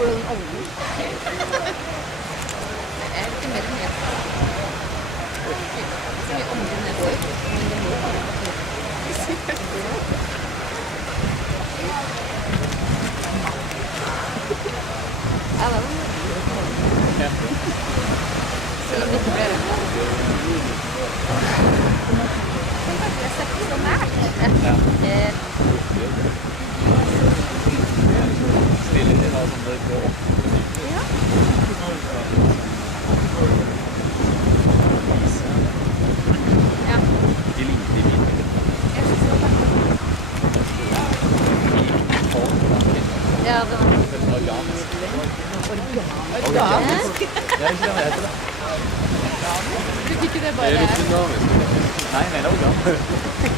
Får du en ovn? Det är lite mer än det är ovnen är på. Alla så lite mer. Jag har sett så nära. Stille det var som det går. Ja. Ja. Det ligger i min. Jag ska så ja, det var Organisk. organisk. Jag inte vad heter det. Du tycker det bara Det är är lite dynamiskt. Nej, det är organisk.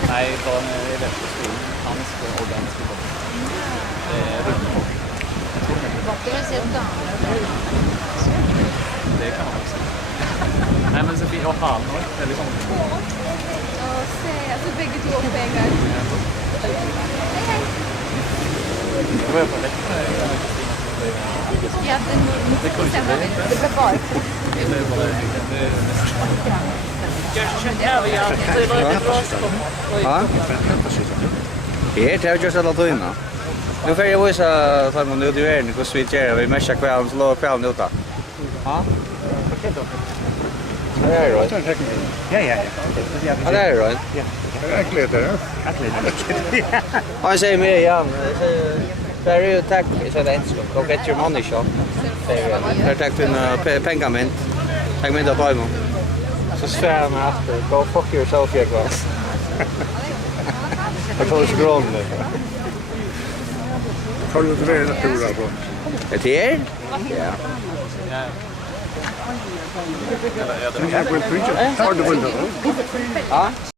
Nej, från elektroskolan. Organisk och organisk. Det är runt. det vill säga Det kan man också. Nej, men Sofie och han det är liksom. Ja, se, alltså bägge två pengar. Det var på det. Ja, det kommer inte det blir bara. Det är bara det är just alla tøyna. Nu får jag visa för någon utvärdering hur vi gör vi mässar kvällen så låg kvällen ute. Ja. Det är rätt. Ja. Ja, det är rätt. Ja. Atleter. Han säger mer igen. Där är ju tack så det inte ska. Go get your money shop. Där tack till pengamint. Tack med på mig. Så svär han efter. Go fuck yourself, jag kvar. Jag tror det grön nu. Har du det naturliga på? Är det här? Ja. Ja, jag vill preach. Har du vunnit? Ja.